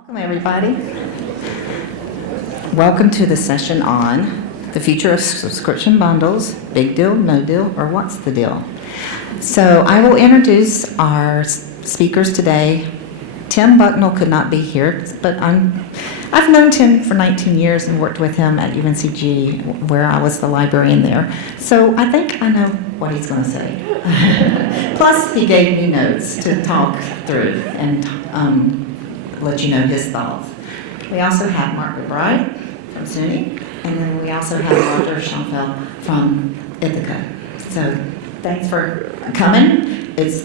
Welcome, everybody. Welcome to the session on the future of subscription bundles, big deal, no deal, or what's the deal. So I will introduce our speakers today. Tim Bucknell could not be here, but I've known Tim for 19 years and worked with him at UNCG, where I was the librarian there. So I think I know what he's going to say. Plus, he gave me notes to talk through and let you know his thoughts. We also have Mark McBride from SUNY, and then we also have Roger Schoenfeld from Ithaca. So thanks for coming. It's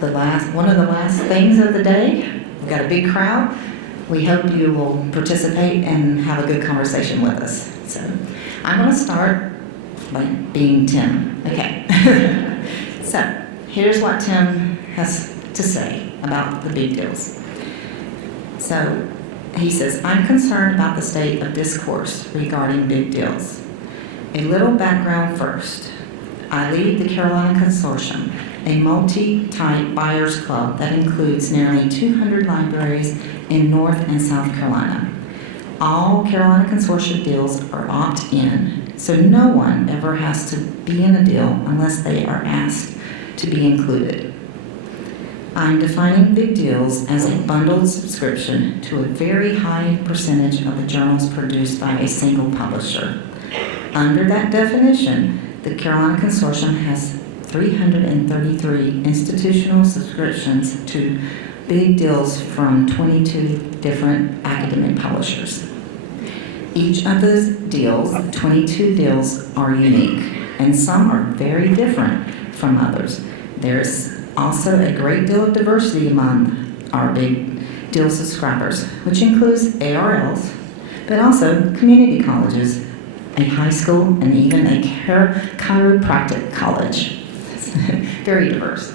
one of the last things of the day. We've got a big crowd. We hope you will participate and have a good conversation with us. So I'm going to start by being Tim. Okay. So here's what Tim has to say about the big deals. So he says, I'm concerned about the state of discourse regarding big deals. A little background first. I lead the Carolina Consortium, a multi-type buyers club that includes nearly 200 libraries in North and South Carolina. All Carolina Consortium deals are opt-in, so no one ever has to be in a deal unless they are asked to be included. I'm defining big deals as a bundled subscription to a very high percentage of the journals produced by a single publisher. Under that definition, the Carolina Consortium has 333 institutional subscriptions to big deals from 22 different academic publishers. Each of those deals, 22 deals, are unique, and some are very different from others. There's also a great deal of diversity among our big deal subscribers, which includes ARLs, but also community colleges, a high school, and even a chiropractic college. Very diverse.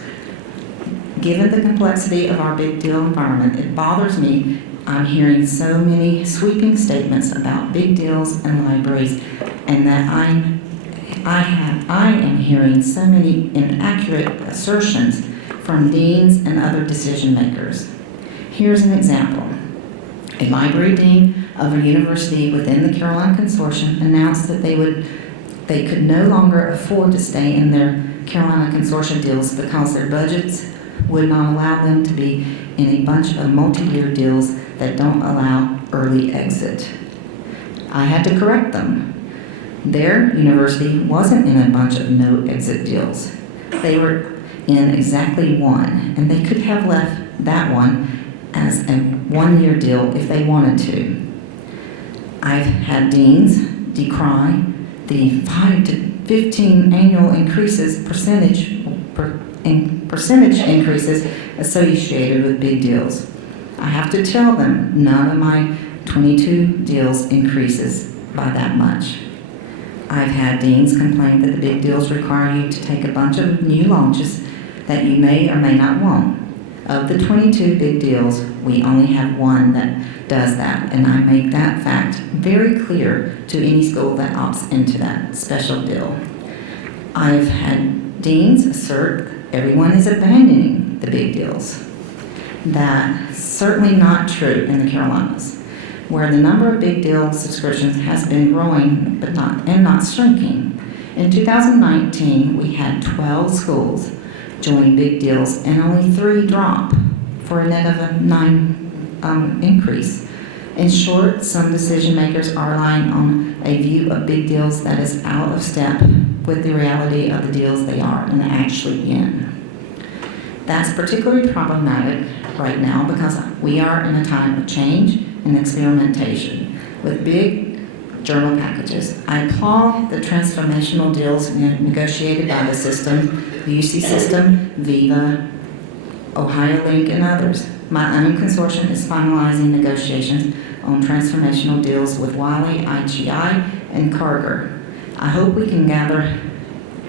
Given the complexity of our big deal environment, it bothers me I'm hearing so many sweeping statements about big deals and libraries, and that I am hearing so many inaccurate assertions from deans and other decision makers. Here's an example. A library dean of a university within the Carolina Consortium announced that they could no longer afford to stay in their Carolina Consortium deals because their budgets would not allow them to be in a bunch of multi-year deals that don't allow early exit. I had to correct them. Their university wasn't in a bunch of no-exit deals. They were in exactly one, and they could have left that one as a one-year deal if they wanted to. I've had deans decry the 5 to 15 annual percentage increases associated with big deals. I have to tell them none of my 22 deals increases by that much. I've had deans complain that the big deals require you to take a bunch of new launches that you may or may not want. Of the 22 big deals, we only have one that does that, and I make that fact very clear to any school that opts into that special deal. I've had deans assert everyone is abandoning the big deals. That's certainly not true in the Carolinas, where the number of big deal subscriptions has been growing but not shrinking. In 2019, we had 12 schools join big deals and only 3 drop, for a net of a 9 increase. In short, some decision makers are relying on a view of big deals that is out of step with the reality of the deals they are actually in. That's particularly problematic right now because we are in a time of change and experimentation with big journal packages. I applaud the transformational deals negotiated by the system, the UC system, Viva, Ohio Link, and others. My own consortium is finalizing negotiations on transformational deals with Wiley, IGI, and Carger. I hope we can gather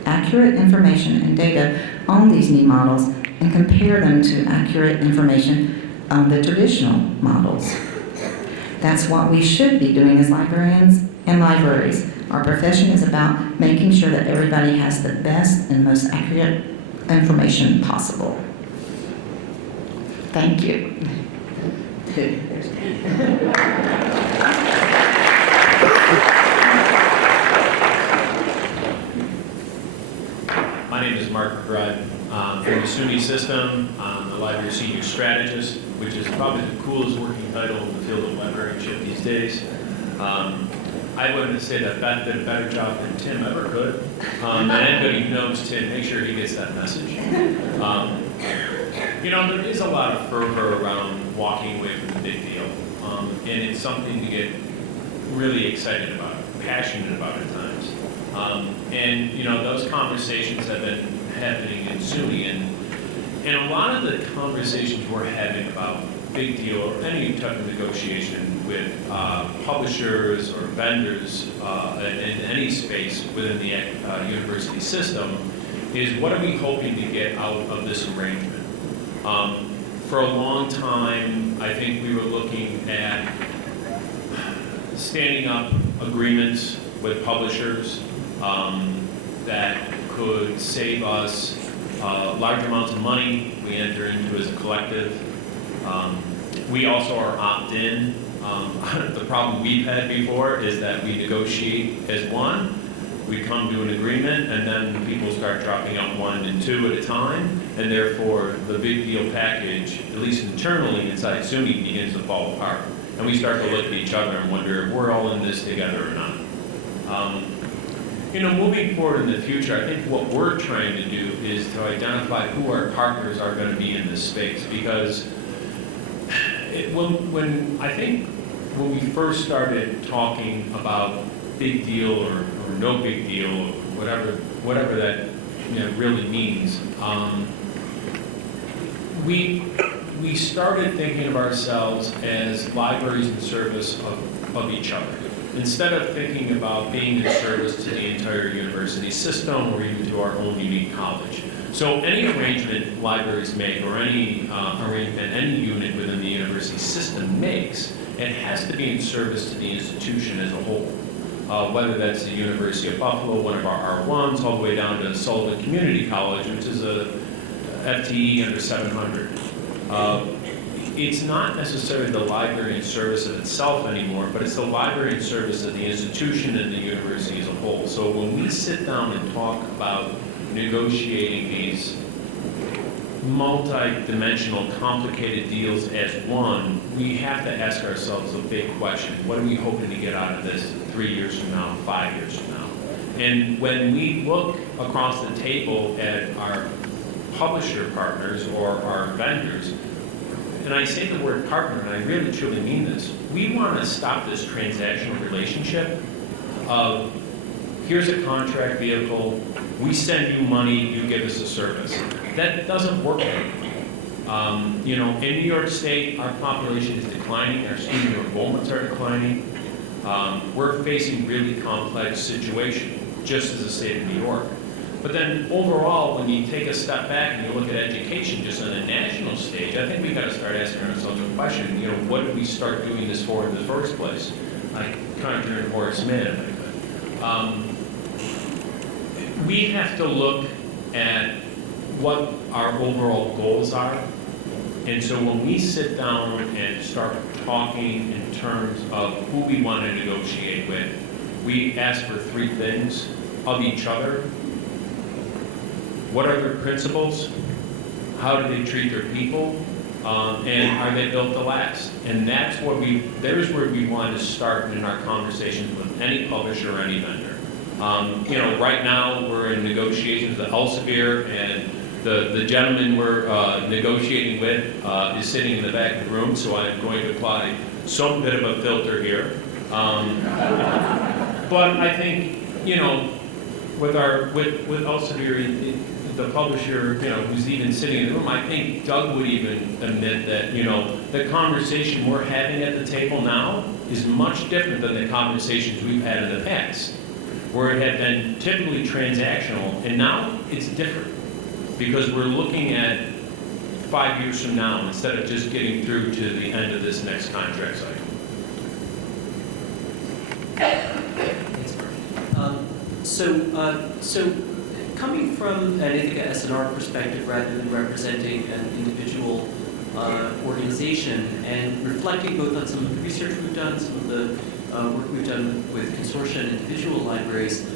accurate information and data on these new models and compare them to accurate information on the traditional models. That's what we should be doing as librarians and libraries. Our profession is about making sure that everybody has the best and most accurate information possible. Thank you. two. There's My name is Mark McBride. From the SUNY system, I'm the library senior strategist, which is probably the coolest working title in the field of librarianship these days. I wouldn't say that Beth did a better job than Tim ever could. And anybody who knows Tim, make sure he gets that message. You know, there is a lot of fervor around walking away from the big deal. And it's something to get really excited about, passionate about at times. And, you know, those conversations have been happening in SUNY. And a lot of the conversations we're having about big deal or any type of negotiation with publishers or vendors in any space within the university system is what are we hoping to get out of this arrangement? For a long time, I think we were looking at standing up agreements with publishers that could save us large amounts of money we enter into as a collective. We also are opt-in. The problem we've had before is that we negotiate as one, we come to an agreement, and then people start dropping out 1 and 2 at a time, and therefore the big deal package, at least internally inside SUNY, begins to fall apart. And we start to look at each other and wonder if we're all in this together or not. You know, moving forward in the future, I think what we're trying to do is to identify who our partners are going to be in this space, because when we first started talking about big deal or no big deal, or whatever that really means, we started thinking of ourselves as libraries in service of each other. Instead of thinking about being in service to the entire university system or even to our own unique college. So any arrangement libraries make or any arrangement any unit within the university system makes, it has to be in service to the institution as a whole. Whether that's the University of Buffalo, one of our R1s, all the way down to Sullivan Community College, which is a FTE under 700. It's not necessarily the library in service of itself anymore, but it's the library in service of the institution and the university as a whole. So when we sit down and talk about negotiating these multi-dimensional, complicated deals as one, we have to ask ourselves a big question. What are we hoping to get out of this 3 years from now, 5 years from now? And when we look across the table at our publisher partners or our vendors, and I say the word partner, and I really truly mean this, we want to stop this transactional relationship of here's a contract vehicle, we send you money, you give us a service. That doesn't work anymore. You know, in New York State, our population is declining, our student enrollments are declining. We're facing really complex situations, just as the state of New York. But then overall, when you take a step back and you look at education just on a national stage, I think we've got to start asking ourselves a question, you know, what did we start doing this for in the first place? I kind of turned to Horace Mann if I could. We have to look at what our overall goals are. And so when we sit down and start talking in terms of who we want to negotiate with, we ask for 3 things of each other. What are their principles? How do they treat their people? And are they built to last? And there's where we want to start in our conversations with any publisher or any vendor. You know, right now we're in negotiations with Elsevier, and the gentleman we're negotiating with is sitting in the back of the room, so I'm going to apply some bit of a filter here. But I think, you know, with Elsevier, the publisher, you know, who's even sitting in the room, I think Doug would even admit that, you know, the conversation we're having at the table now is much different than the conversations we've had in the past, where it had been typically transactional, and now it's different because we're looking at 5 years from now instead of just getting through to the end of this next contract cycle. Thanks, Mark. So coming from, I think, an S&R perspective rather than representing an individual organization, and reflecting both on some of the research we've done, some of the work we've done with consortia and individual libraries,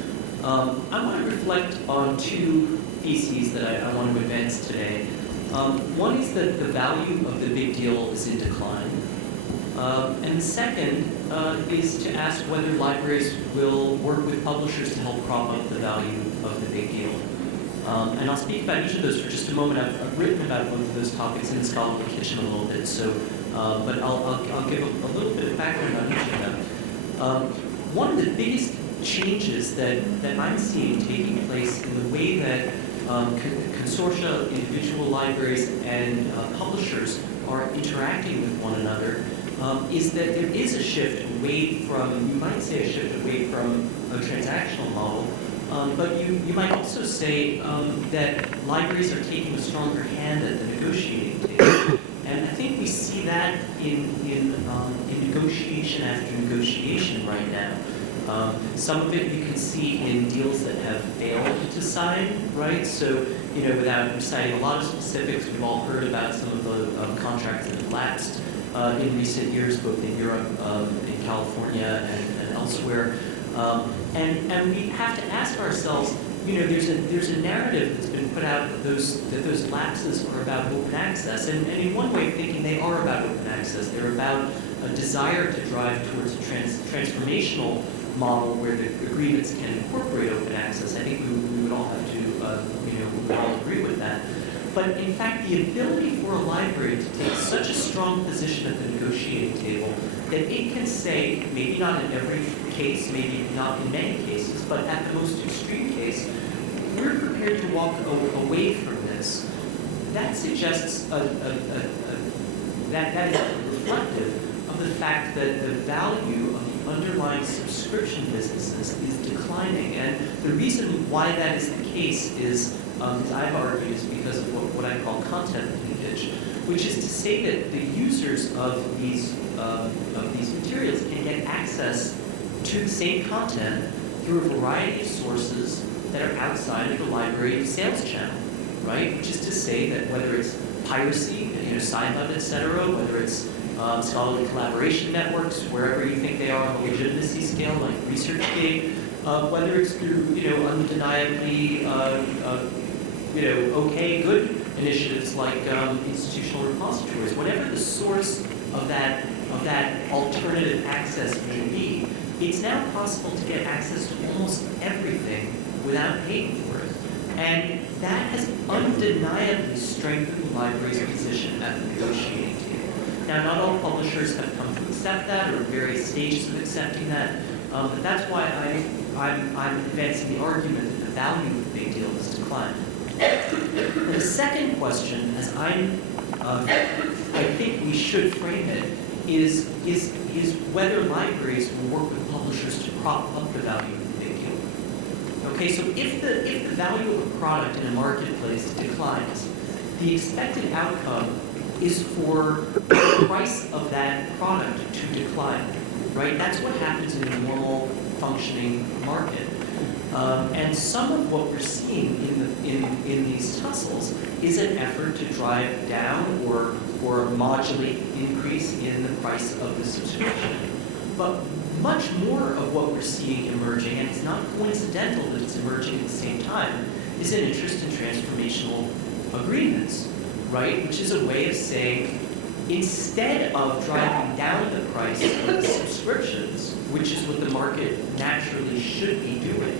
I want to reflect on two theses that I want to advance today. One is that the value of the big deal is in decline. And the second is to ask whether libraries will work with publishers to help prop up the value of the big deal. And I'll speak about each of those for just a moment. I've written about both of those topics in the scholarly kitchen a little bit, so, but I'll give a little bit of background on each of them. One of the biggest changes that I'm seeing taking place in the way that consortia, individual libraries, and publishers are interacting with one another is that there is a shift away from, you might say a shift away from a transactional model, but you might also say that libraries are taking a stronger hand at the negotiating table. And I think we see that in negotiation after negotiation right now. Some of it you can see in deals that have failed to sign, right? So, you know, without reciting a lot of specifics, we've all heard about some of the contracts that have lapsed in recent years, both in Europe, in California, and elsewhere. And we have to ask ourselves, you know, there's a narrative that's been put out that those lapses are about open access, and in one way of thinking they are about open access. They're about a desire to drive towards a transformational model where the agreements can incorporate open access. I think we would all have to, you know, we would all agree with that. But in fact, the ability for a library to take such a strong position at the negotiating table that it can say, maybe not in every case, maybe not in many cases, but at the most extreme case, we're prepared to walk away from this. That suggests that is reflective of the fact that the value of the underlying subscription businesses is declining. And the reason why that is the case is, as I've argued, is because of what I call content leakage, which is to say that the users of these materials can get access to the same content through a variety of sources that are outside of the library sales channel, right? Which is to say that whether it's piracy, you know, SciHub, et cetera, whether it's scholarly collaboration networks, wherever you think they are on the legitimacy scale, like ResearchGate, whether it's through, you know, undeniably, you know, okay, good initiatives like institutional repositories, whatever the source of that alternative access may be, it's now possible to get access to almost everything without paying for it. And that has undeniably strengthened the library's position at the negotiating table. Now, not all publishers have come to accept that, or various stages of accepting that, but that's why I'm advancing the argument that the value of the big deal has declined. And the second question, as I think we should frame it, is whether libraries will work with publishers to prop up the value of the big deal. Okay, so if the value of a product in a marketplace declines, the expected outcome is for the price of that product to decline, right? That's what happens in a normal functioning market. And some of what we're seeing in these tussles is an effort to drive down or modulate the increase in the price of the subscription. But much more of what we're seeing emerging, and it's not coincidental that it's emerging at the same time, is an interest in transformational agreements, right? Which is a way of saying, instead of driving down the price of the subscriptions, which is what the market naturally should be doing,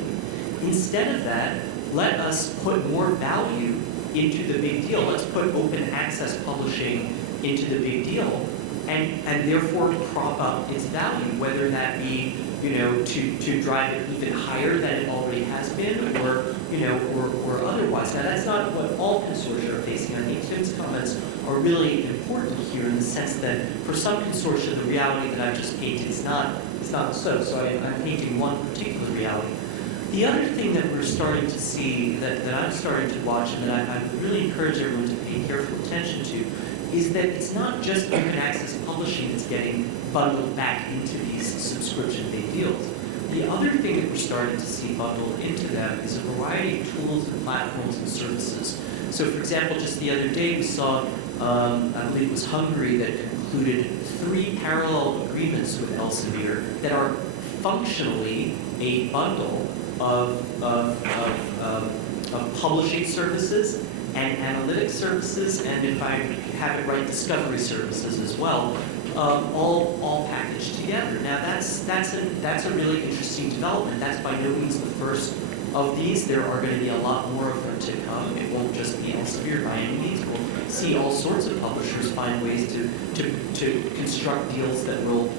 instead of that, let us put more value into the big deal. Let's put open access publishing into the big deal, and therefore prop up its value, whether that be, you know, to drive it even higher than it already has been, or, you know, or otherwise. Now, that's not what all consortia are facing. I think Tim's comments are really important here in the sense that for some consortia, the reality that I've just painted is not so. So I'm painting one particular reality. The other thing that we're starting to see, that I'm starting to watch, and that I really encourage everyone to pay careful attention to, is that it's not just open access publishing that's getting bundled back into these subscription-based deals. The other thing that we're starting to see bundled into them is a variety of tools and platforms and services So for example, just the other day, we saw, I believe it was Hungary, that concluded 3 parallel agreements with Elsevier that are functionally a bundle of publishing services and analytics services, and if I have it right, discovery services as well, all packaged together. Now that's a really interesting development. That's by no means the first of these. There are going to be a lot more of them to come. It won't just be Elsevier by any means. We'll see all sorts of publishers find ways to construct deals that will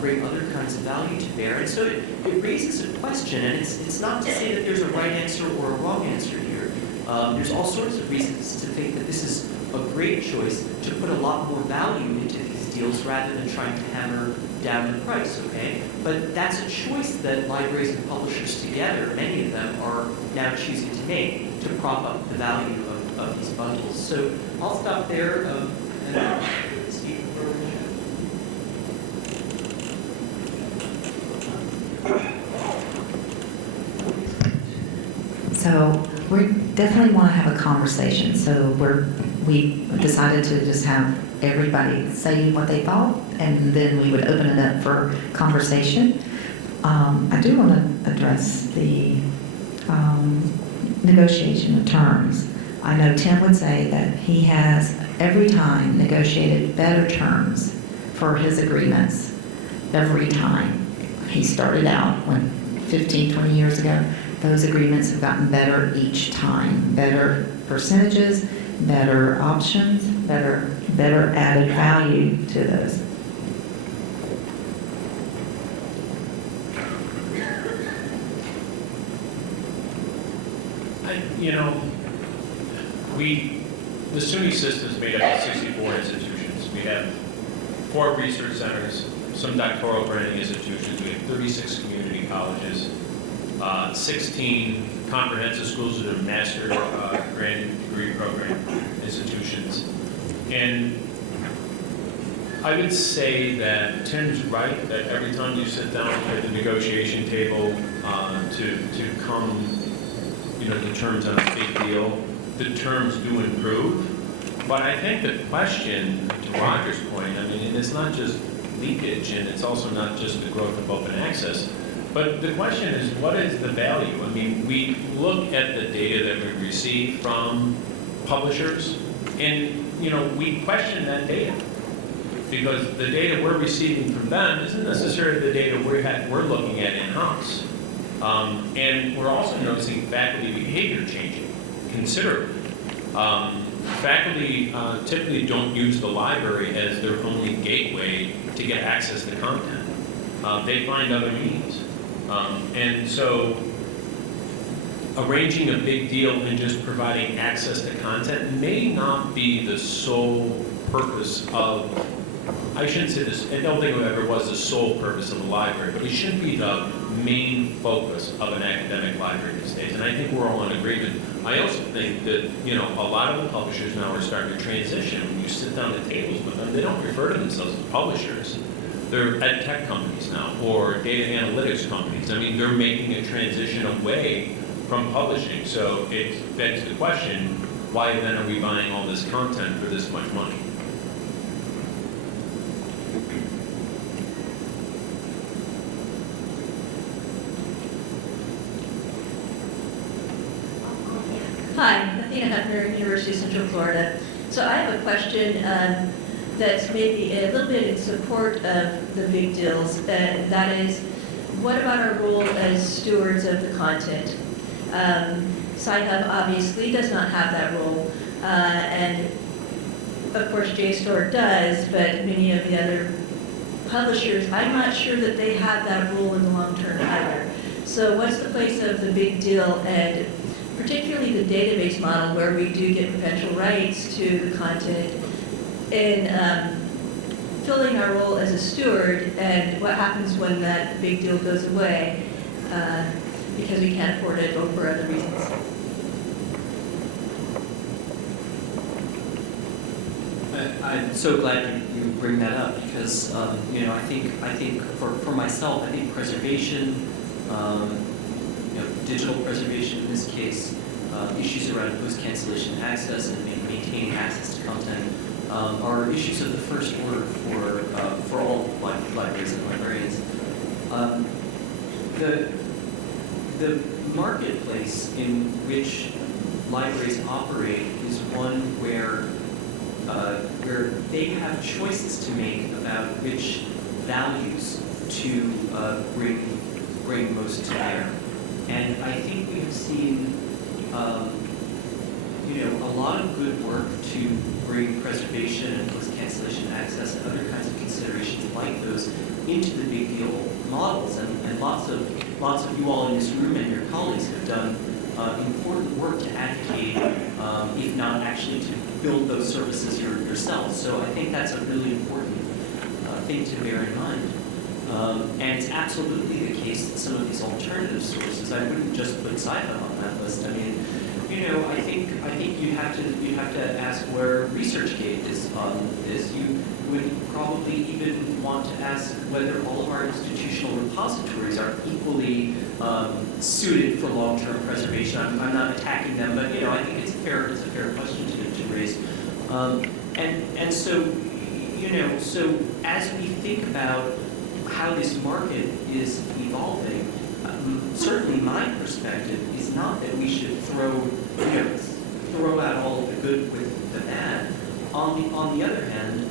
bring other kinds of value to bear. And so it raises a question, and it's not to say that there's a right answer or a wrong answer here. There's all sorts of reasons to think that this is a great choice to put a lot more value into these deals rather than trying to hammer down the price, okay? But that's a choice that libraries and publishers together, many of them, are now choosing to make to prop up the value of these bundles. So I'll stop there and speak for So we definitely want to have a conversation. So we decided to just have everybody say what they thought, and then we would open it up for conversation. I do want to address the negotiation of terms. I know Tim would say that he has every time negotiated better terms for his agreements every time. He started out when 15, 20 years ago. Those agreements have gotten better each time. Better percentages, better options, better added value to those. The SUNY system is made up of 64 institutions. We have 4 research centers, some doctoral granting institutions. We have 36 community colleges, 16 comprehensive schools that are master granting degree program institutions. And I would say that Tim's right, that every time you sit down at the negotiation table to come, the terms on a big deal, the terms do improve. But I think the question, to Roger's point, it's not just leakage, and it's also not just the growth of open access, but the question is, what is the value? We look at the data that we receive from publishers, and we question that data, because the data we're receiving from them isn't necessarily the data we're looking at in-house. And we're also noticing faculty behavior changing considerably. Faculty typically don't use the library as their only gateway to get access to content. They find other means. And so arranging a big deal and just providing access to content may not be the sole purpose of, I shouldn't say this, I don't think it ever was the sole purpose of the library, but it should be the main focus of an academic library these days. And I think we're all in agreement. I also think that, a lot of the publishers now are starting to transition. When you sit down at tables with them, they don't refer to themselves as publishers. They're ed tech companies now, or data analytics companies. They're making a transition away from publishing. So it begs the question, why then are we buying all this content for this much money? Hi, Athena Hefner, University of Central Florida. So I have a question that's maybe a little bit in support of the big deals. That is, what about our role as stewards of the content? Sci-Hub obviously does not have that role, and of course JSTOR does, but many of the other publishers, I'm not sure that they have that role in the long term either. So what's the place of the big deal, and particularly the database model where we do get perpetual rights to the content, in filling our role as a steward, and what happens when that big deal goes away because we can't afford it or for other reasons? I'm so glad you bring that up, because I think for myself, I think preservation, digital preservation in this case, issues around post-cancellation access and maintaining access to content are issues of the first order for all libraries and librarians. The marketplace in which libraries operate is one where they have choices to make about which values to bring most to bear. And I think we have seen a lot of good work to bring preservation and post-cancellation access and other kinds of considerations like those into the big deal models. And lots of you all in this room and your colleagues have done important work to advocate, if not actually to build those services yourselves. So I think that's a really important thing to bear in mind. And it's absolutely the case that some of these alternative sources, I wouldn't just put sci-fi on that list. I mean, I think you have to ask where ResearchGate is on this. You would probably even want to ask whether all of our institutional repositories are equally suited for long-term preservation. I'm not attacking them, but I think it's a fair question to raise. And so so as we think about how this market is evolving, certainly my perspective is not that we should throw out all of the good with the bad. On the other hand,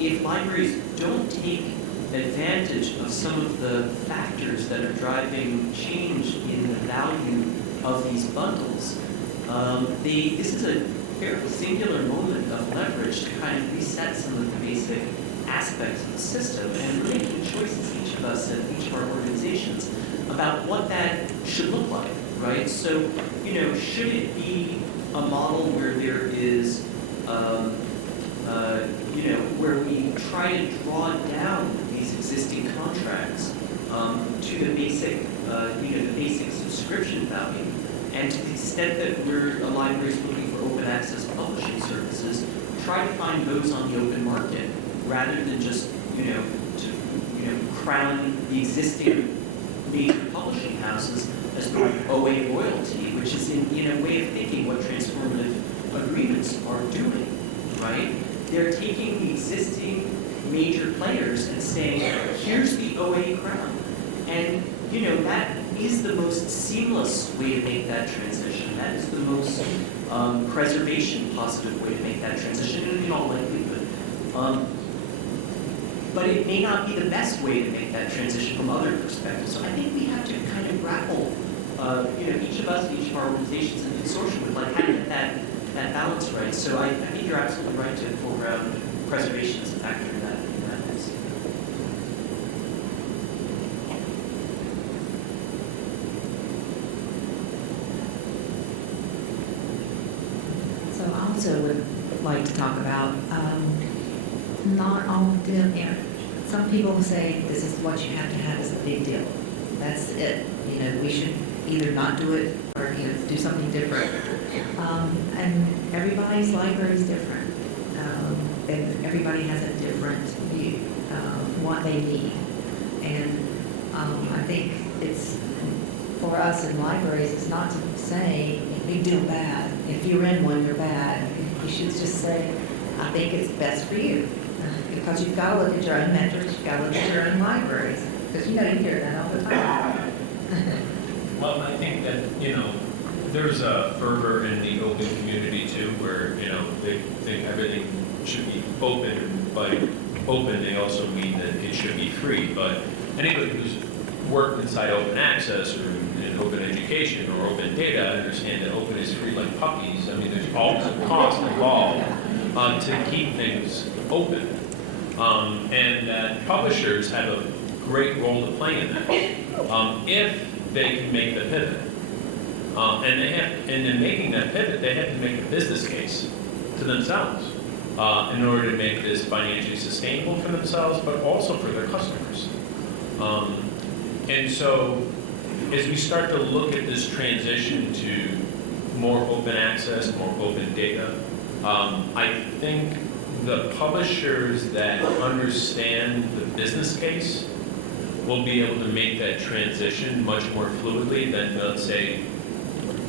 if libraries don't take advantage of some of the factors that are driving change in the value of these bundles, this is a fairly singular moment of leverage to kind of reset some of the basic aspects of the system, and we're making choices, each of us at each of our organizations, about what that should look like, right? So, should it be a model where there is, where we try to draw down these existing contracts to the basic, the basic subscription value, and to the extent that a library's looking for open access publishing services, try to find those on the open market, rather than just, crown the existing major publishing houses as the OA royalty, which is in a way of thinking what transformative agreements are doing, right? They're taking the existing major players and saying, here's the OA crown. And, that is the most seamless way to make that transition. That is the most preservation positive way to make that transition, in all likelihood. But it may not be the best way to make that transition from other perspectives. So I think we have to kind of grapple, each of us, each of our organizations and consortium with how to get that balance right. So I think you're absolutely right to foreground preservation as a factor in that mix. So I also would like to talk about not all of them. Some people say this is what you have to have is a big deal. That's it. We should either not do it or do something different. And everybody's library is different, and everybody has a different view of what they need. And I think it's for us in libraries, it's not to say big deal bad. If you're in one, you're bad. You should just say, I think it's best for you. Because you've got to look at your own metrics, you've got to look at your own libraries. Because you hear that all the time. Well, I think that, there's a fervor in the open community too, where, they think everything should be open. By open, they also mean that it should be free. But anybody who's worked inside open access or in open education or open data understand that open is free like puppies. I mean, there's all the cost involved to keep things open. And that publishers have a great role to play in that if they can make the pivot. And in making that pivot, they have to make a business case to themselves in order to make this financially sustainable for themselves, but also for their customers. And so, as we start to look at this transition to more open access, more open data, I think the publishers that understand the business case will be able to make that transition much more fluidly than, let's say,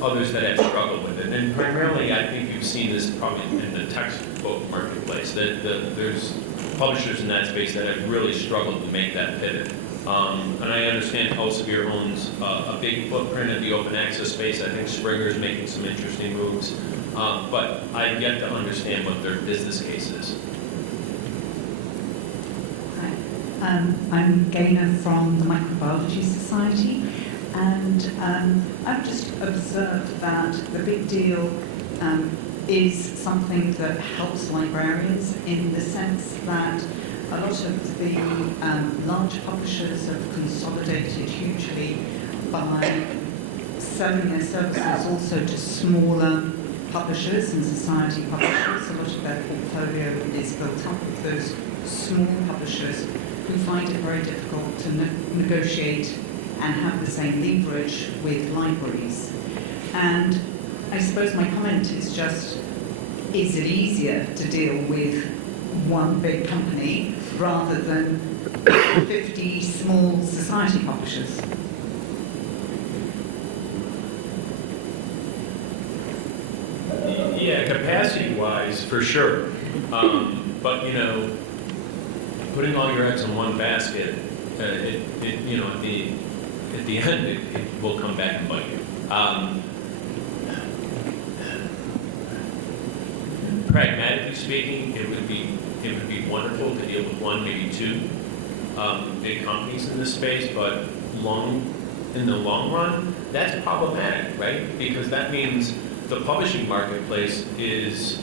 others that have struggled with it. And primarily, I think you've seen this probably in the textbook marketplace, that there's publishers in that space that have really struggled to make that pivot. And I understand Elsevier owns a big footprint in the open access space. I think Springer's making some interesting moves. But I've yet to understand what their business case is. Hi, I'm Gaynor from the Microbiology Society, and I've just observed that the big deal is something that helps librarians in the sense that a lot of the large publishers have consolidated hugely by selling their services also to smaller publishers and society publishers. A lot of their portfolio is built up of those small publishers who find it very difficult to negotiate and have the same leverage with libraries. And I suppose my comment is just, is it easier to deal with one big company rather than 50 small society publishers? Yeah, capacity-wise, for sure. But you know, putting all your eggs in one basket, you know, at the end, it will come back and bite you. Pragmatically speaking, it would be wonderful to deal with one, maybe two big companies in this space, but in the long run, that's problematic, right? Because that means the publishing marketplace is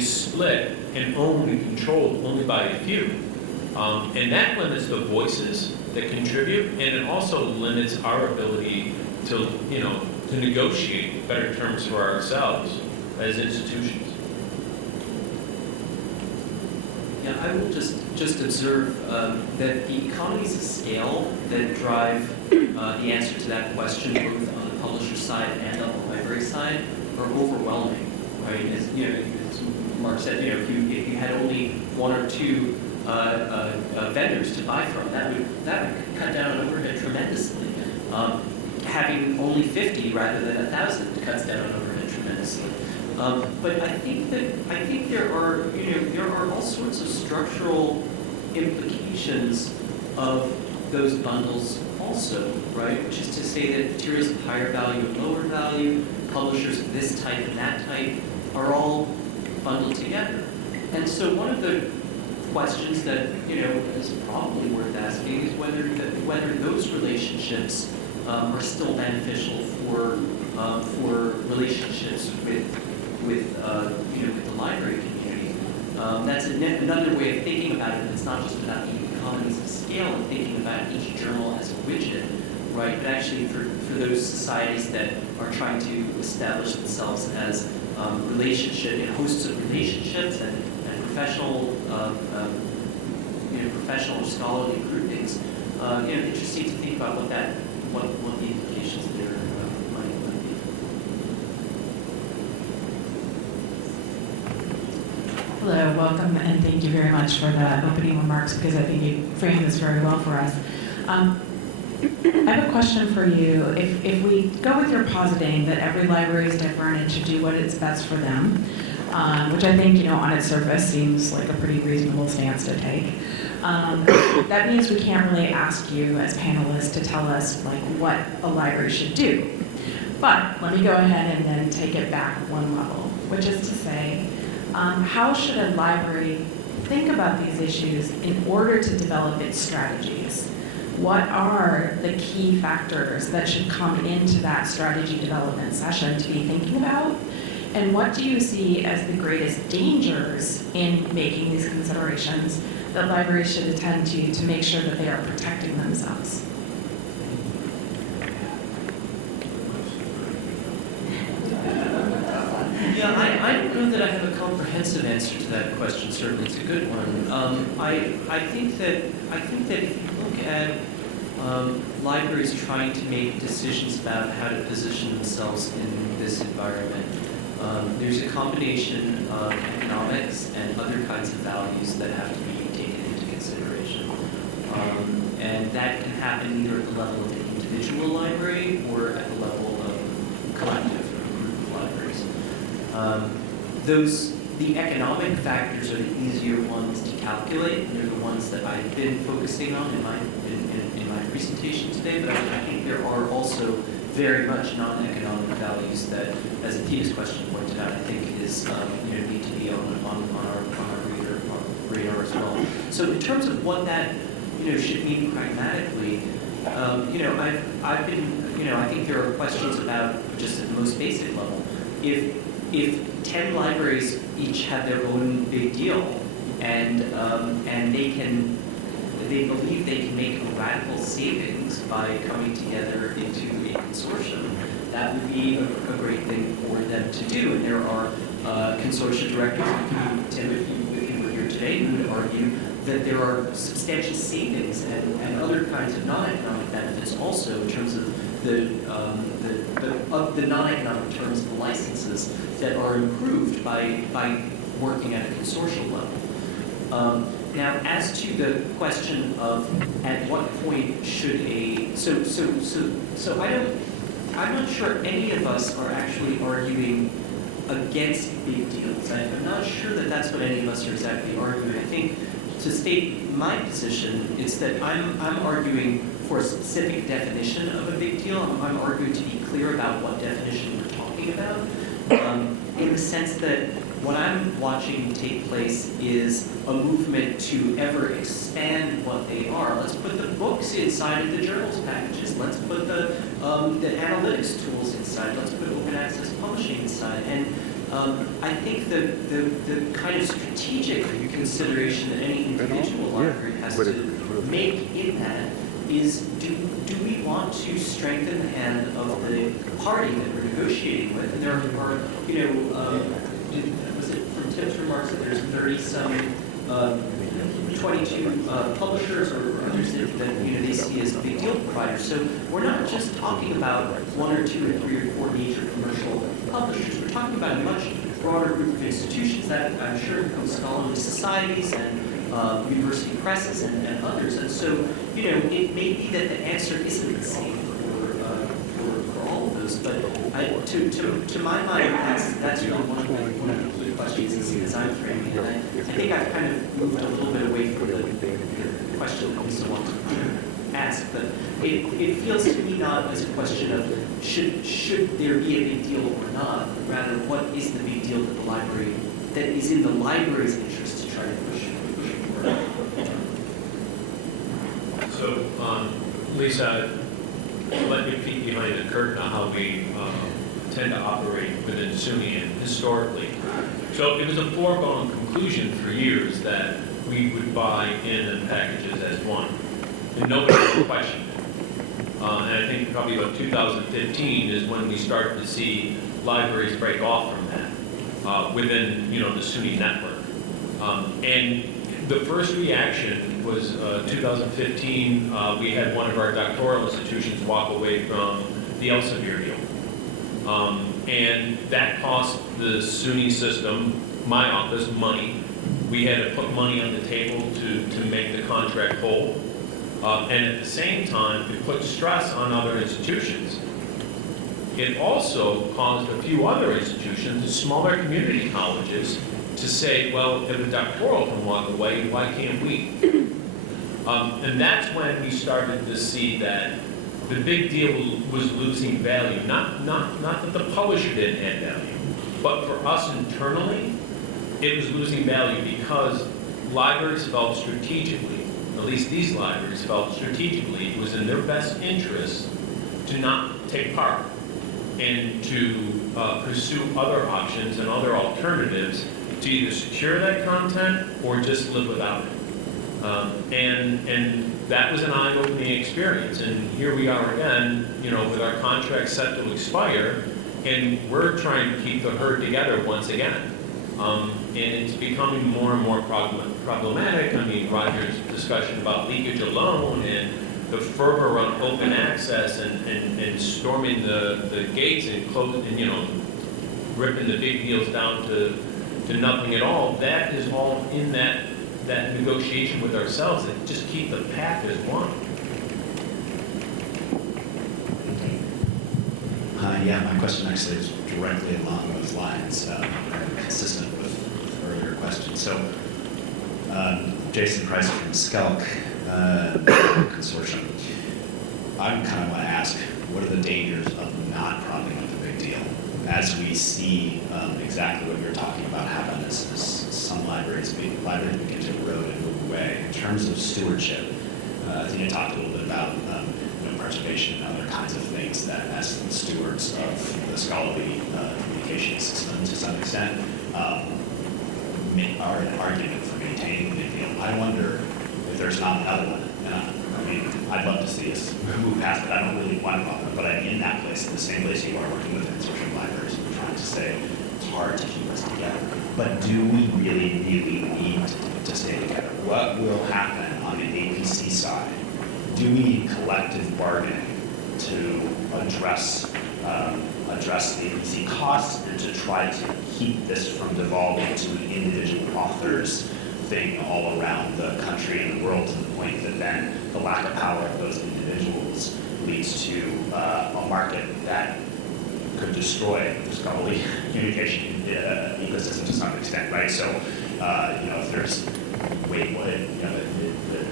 split and controlled only by a few. And that limits the voices that contribute, and it also limits our ability to negotiate better terms for ourselves as institutions. Yeah, I will just observe that the economies of scale that drive the answer to that question, both on the publisher side and on the library side, are overwhelming, right? As Mark said, if you had only one or two vendors to buy from, that would cut down on overhead tremendously. Having only 50 rather than 1,000 cuts down on overhead tremendously. But I think there are all sorts of structural implications of those bundles also, right? Which is to say that materials of higher value and lower value, publishers of this type and that type, are all bundled together. And so one of the questions that is probably worth asking is whether those relationships are still beneficial for relationships with the library community. That's another way of thinking about it. It's not just about the economies of scale and thinking about each journal as a widget, right? But actually for those societies that are trying to establish themselves as hosts of relationships and professional professional or scholarly groupings. Interesting to think about what the implications there might be. Hello, welcome, and thank you very much for the opening remarks, because I think you framed this very well for us. I have a question for you. If we go with your positing that every library is different and should do what is best for them, which I think, on its surface seems like a pretty reasonable stance to take, that means we can't really ask you as panelists to tell us what a library should do. But let me go ahead and then take it back one level, which is to say, how should a library think about these issues in order to develop its strategies? What are the key factors that should come into that strategy development session to be thinking about? And what do you see as the greatest dangers in making these considerations that libraries should attend to make sure that they are protecting themselves? Yeah, I don't know that I have a comprehensive answer to that question. Certainly, it's a good one. I think that if you look at libraries trying to make decisions about how to position themselves in this environment, there's a combination of economics and other kinds of values that have to be taken into consideration, and that can happen either at the level of an individual library or at the level of collective. The economic factors are the easier ones to calculate, and they're the ones that I've been focusing on in my presentation today. But I think there are also very much non-economic values that, as Athena's question pointed out, I think is need to be on our radar as well. So in terms of what that should mean pragmatically, I've been I think there are questions about just at the most basic level. If 10 libraries each have their own big deal, and they believe they can make a radical savings by coming together into a consortium, that would be a great thing for them to do. And there are consortia directors, Tim, if you were here today, who would argue that there are substantial savings and other kinds of non-economic benefits also in terms of the non-economic terms of the licenses that are improved by working at a consortial level. Now, as to the question of at what point should I'm not sure any of us are actually arguing against big deals. I'm not sure that that's what any of us are exactly arguing. I think to state my position, it's that I'm arguing for a specific definition of a big deal. I'm arguing to be clear about what definition we're talking about, in the sense that what I'm watching take place is a movement to ever expand what they are. Let's put the books inside of the journals packages. Let's put the analytics tools inside. Let's put open access publishing inside. And I think the kind of strategic consideration that any individual library has to make in that is, do we want to strengthen the hand of the party that we're negotiating with? And there are, was it from Tim's remarks that there's 30-some, 22 publishers or others that they see as big deal providers. So we're not just talking about 1 or 2 or 3 or 4 major commercial publishers. We're talking about a much broader group of institutions that I'm sure include scholarly societies and university presses and others. And so, it may be that the answer isn't the same for all of those. But to my mind, that's really one of the key questions as I'm framing it. I think I've kind of moved a little bit away from the question that Lisa wants to ask. But it feels to me not as a question of should there be a big deal or not, but rather what is the big deal that is in the library's interest to try to push forward. So, Lisa, let me peek behind the curtain on how we tend to operate within SUNY and historically. So it was a foregone conclusion for years that we would buy in packages as one, and nobody ever questioned it. And I think probably about 2015 is when we started to see libraries break off from that within the SUNY network. And the first reaction was 2015. We had one of our doctoral institutions walk away from the Elsevier deal. And that cost the SUNY system, my office, money. We had to put money on the table to make the contract whole. And at the same time, it put stress on other institutions. It also caused a few other institutions, smaller community colleges, to say, well, if a doctoral can walk away, why can't we? And that's when we started to see that the big deal was losing value. Not that the publisher didn't add value, but for us internally, it was losing value because libraries felt strategically, at least these libraries felt strategically, it was in their best interest to not take part and to pursue other options and other alternatives to either secure that content or just live without it. And that was an eye-opening experience. And here we are again, with our contract set to expire, and we're trying to keep the herd together once again. And it's becoming more and more problematic. I mean, Roger's discussion about leakage alone and the fervor around open access and storming the gates and closing and, ripping the big deals down to nothing at all, that is all in that negotiation with ourselves and just keep the path as one. Hi, Yeah, my question actually is directly along those lines, consistent with earlier questions. So, Jason Price from Skelk Consortium. I kind of want to ask, what are the dangers of not propping up the big deal? As we see exactly what you're talking about happen as some libraries begin to erode and move away. In terms of stewardship, Tina talked a little bit about preservation and other kinds of things that, as stewards of the scholarly communication system to some extent, are an argument for maintaining the big deal. I wonder if there's not another one. And I mean, I'd love to see us move past it. I don't really want to, but I'm in that place, in the same place you are, working with consortium libraries and trying to say it's hard to keep us together. But do we really need to stay together? What will happen on the APC side? Do we need collective bargaining to address the APC costs and to try to keep this from devolving to an individual author's thing all around the country and the world, to the point that then the lack of power of those individuals leads to a market that could destroy the scholarly communication ecosystem to some extent, right? So, if there's the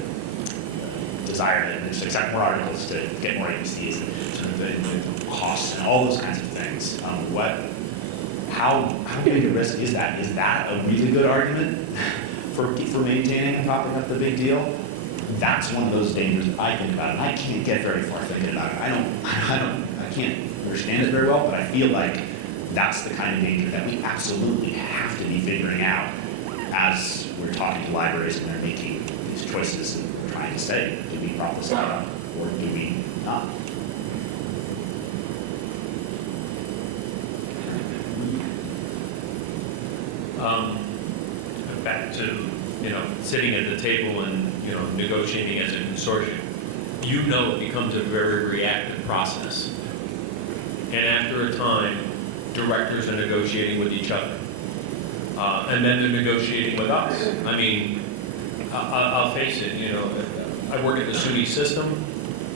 desire to accept more articles, to get more APCs, and sort of the costs and all those kinds of things, how big a risk is that? Is that a really good argument for maintaining and propping up the big deal? That's one of those dangers that I think about, and I can't get very far thinking about it. I can't understand it very well, but I feel like that's the kind of danger that we absolutely have to be figuring out as we're talking to libraries and they're making these choices and trying to say, do we prop this up or do we not? Back to, sitting at the table and, negotiating as a consortium. It becomes a very reactive process. And after a time, directors are negotiating with each other. And then they're negotiating with us. I mean, I'll face it, I work at the SUNY system.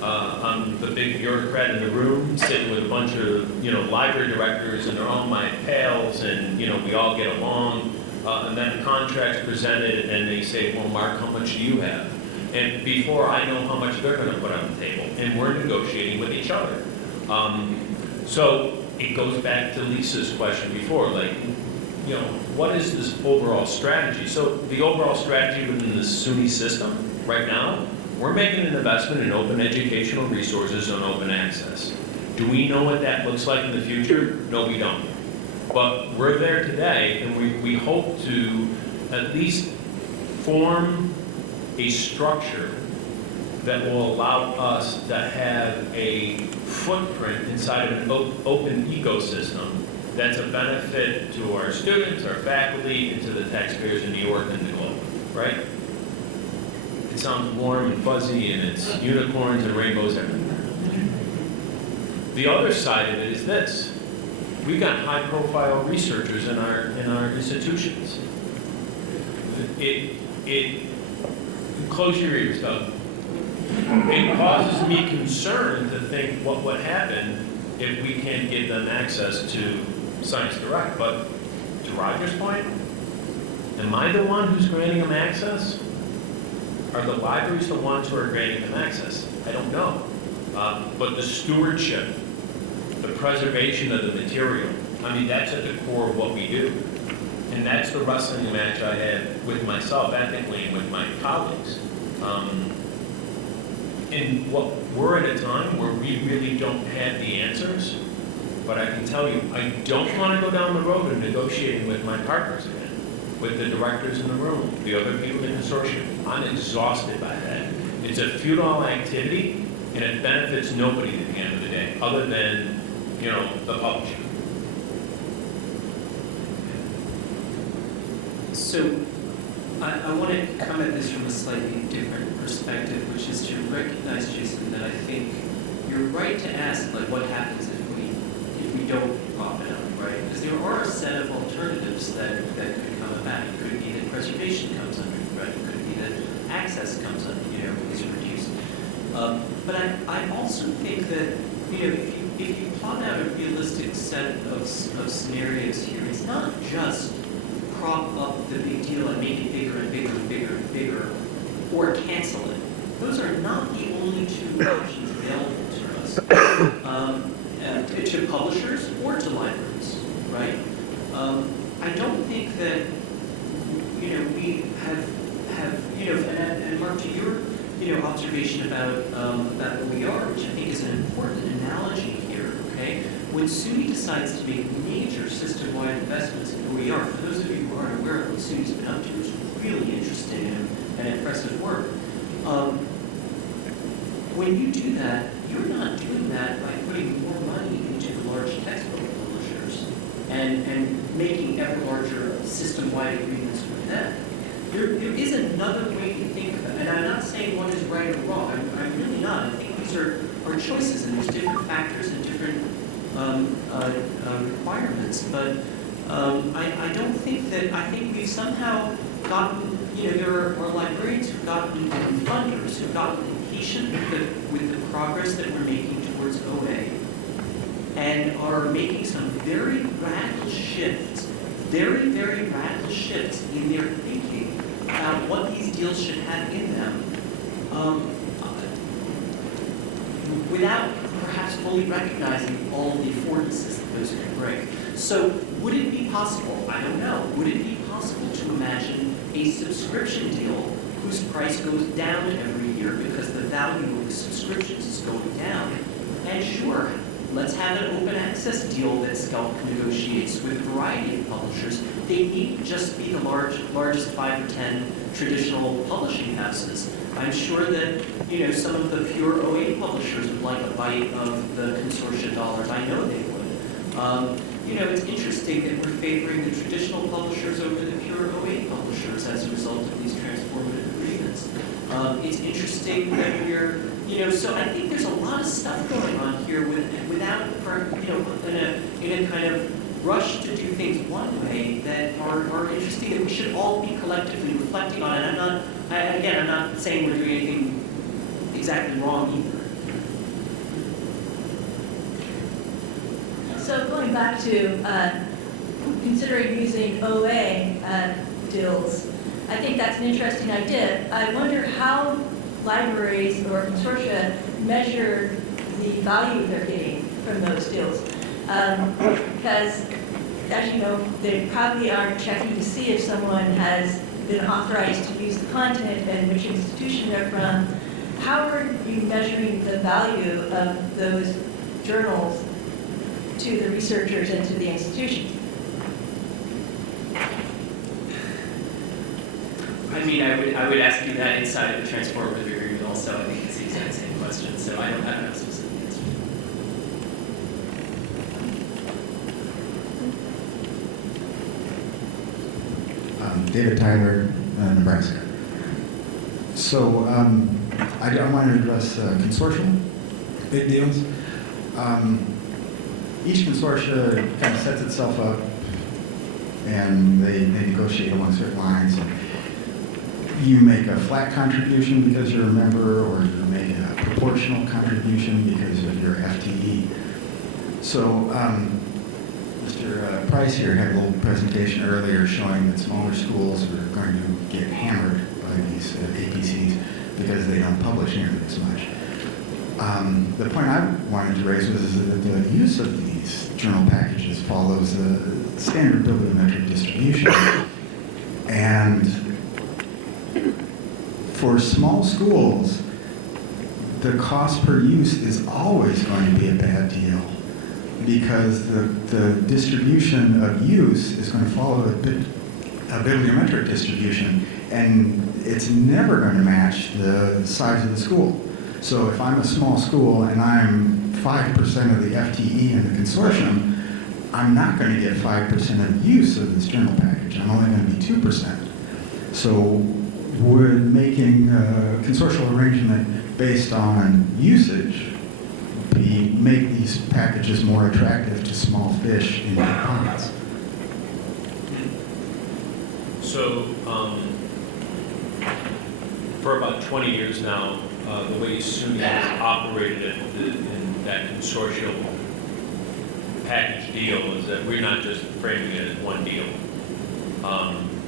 I'm the big bureaucrat in the room, sitting with a bunch of, library directors, and they're all my pals, and, we all get along. And then the contract's presented, and they say, well, Mark, how much do you have? And before I know how much they're going to put on the table, and we're negotiating with each other. So it goes back to Lisa's question before, what is this overall strategy? So the overall strategy within the SUNY system right now, we're making an investment in open educational resources and open access. Do we know what that looks like in the future? No, we don't. But we're there today, and we hope to at least form a structure that will allow us to have a footprint inside of an open ecosystem that's a benefit to our students, our faculty, and to the taxpayers in New York and the globe, right? It sounds warm and fuzzy, and it's unicorns and rainbows everywhere. The other side of it is this. We've got high-profile researchers in our institutions. Close your ears, Doug. It causes me concern to think what would happen if we can't give them access to Science Direct. But to Roger's point, am I the one who's granting them access? Are the libraries the ones who are granting them access? I don't know. But the stewardship, the preservation of the material, that's at the core of what we do. And that's the wrestling match I had with myself ethically and with my colleagues. And we're at a time where we really don't have the answers, but I can tell you, I don't want to go down the road of negotiating with my partners again, with the directors in the room, the other people in the consortium. I'm exhausted by that. It's a futile activity, and it benefits nobody at the end of the day, other than, the publisher. So I want to come at this from a slightly different perspective, which is to recognize, Jason, that I think you're right to ask, what happens if we don't prop it up, right? Because there are a set of alternatives that could come about. It could be that preservation comes under threat. It could be that access comes under, is reduced. But I also think that, if you plot out a realistic set of scenarios here, it's not just prop up the big deal and make it bigger and bigger and bigger and bigger, or cancel it. Those are not the only two options available to us, to publishers or to libraries, right? I don't think that, we have and Mark, to your, observation about OER, which I think is an important analogy here, okay? When SUNY decides to make major system-wide investments in OER, for those of you who aren't aware of what SUNY's been up to, it's really interesting and impressive work. When you do that, you're not doing that by putting more money into the large textbook publishers and making ever larger system-wide agreements with them. There is another way to think about it, and I'm not saying one is right or wrong. I'm really not. I think these are choices, and there's different factors and different requirements. But I don't think that. I think we've somehow gotten. There are librarians who've gotten, and funders who've gotten impatient with the progress that we're making towards OA, and are making some very radical shifts, very, very radical shifts in their thinking about what these deals should have in them, without perhaps fully recognizing all of the affordances that those can bring. So would it be possible, I don't know, would it be possible to imagine a subscription deal whose price goes down every year because the value of the subscriptions is going down? And sure, let's have an open access deal that Scalp negotiates with a variety of publishers. They needn't just be the largest 5 or 10 traditional publishing houses. I'm sure that some of the pure OA publishers would like a bite of the consortia dollars. I know they would. It's interesting that we're favoring the traditional publishers over the pure OA publishers as a result of these transformative agreements. It's interesting that we're, so I think there's a lot of stuff going on here without, in a kind of rush to do things one way that are interesting that we should all be collectively reflecting on. And I'm not saying we're doing anything exactly wrong either. So going back to considering using OA deals, I think that's an interesting idea. I wonder how libraries or consortia measure the value they're getting from those deals. Because, as you know, they probably aren't checking to see if someone has been authorized to use the content and which institution they're from. How are you measuring the value of those journals to the researchers and to the institutions? I mean, I would ask you that inside of the transformative agreement also. I think it's the exact same question, so I don't have a specific answer. David Tyler, Nebraska. So I want to address consortium, big deals. Each consortia kind of sets itself up, and they negotiate along certain lines. And you make a flat contribution because you're a member, or you make a proportional contribution because of your FTE. So Mr. Price here had a little presentation earlier showing that smaller schools are going to get hammered by these APCs because they don't publish nearly as much. The point I wanted to raise was that the use of these journal packages follows the standard bibliometric distribution. And for small schools, the cost per use is always going to be a bad deal because the distribution of use is going to follow a bibliometric distribution, and it's never going to match the size of the school. So if I'm a small school and I'm 5% of the FTE in the consortium, I'm not going to get 5% of the use of this journal package. I'm only going to be 2%. So we're making a consortial arrangement based on usage make these packages more attractive to small fish in big ponds. So, for about 20 years now, the way SUNY has operated in that consortial package deal is that we're not just framing it as one deal.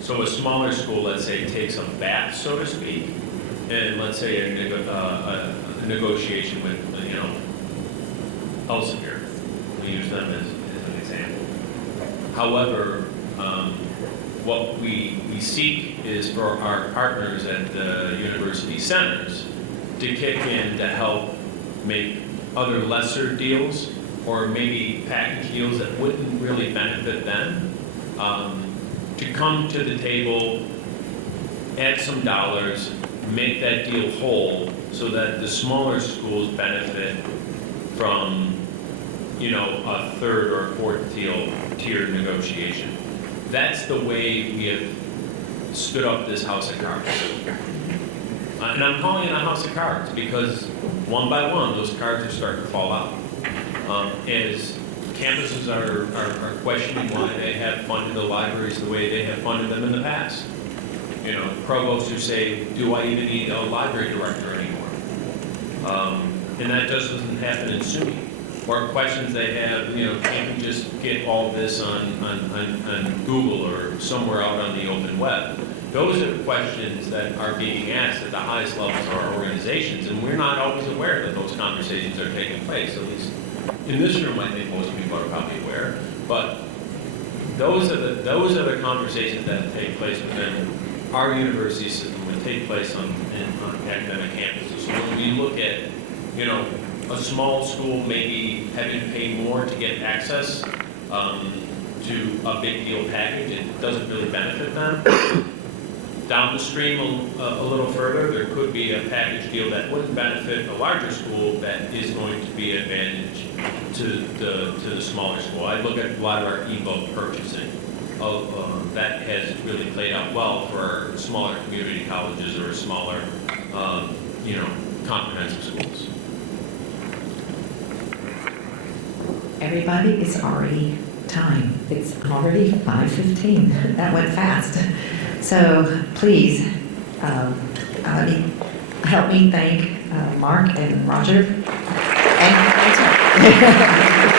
So a smaller school, let's say, takes a bat, so to speak, and let's say a negotiation with, Elsevier. We use them as an example. However, what we seek is for our partners at the university centers to kick in to help make other lesser deals or maybe package deals that wouldn't really benefit them, to come to the table, add some dollars, make that deal whole so that the smaller schools benefit from, a third or fourth tier negotiation. That's the way we have stood up this house of cards. And I'm calling it a house of cards because one by one, those cards are starting to fall out. As campuses are questioning why they have funded the libraries the way they have funded them in the past. Provosts who say, do I even need a library director anymore? And that just doesn't happen in SUNY. Or questions they have, can't we just get all this on Google or somewhere out on the open web? Those are the questions that are being asked at the highest levels of our organizations, and we're not always aware that those conversations are taking place. At least in this room, I think most people are probably aware. But those are the conversations that take place within our university system, would take place on academic campuses. So when we look at, a small school maybe having to pay more to get access to a big deal package, it doesn't really benefit them. Down the stream a little further, there could be a package deal that would benefit a larger school that is going to be an advantage to the smaller school. I look at a lot of our e-book purchasing. That has really played out well for our smaller community colleges or smaller, comprehensive schools. Everybody, it's already time. It's already 5:15. That went fast. So please, help me thank Mark and Roger. And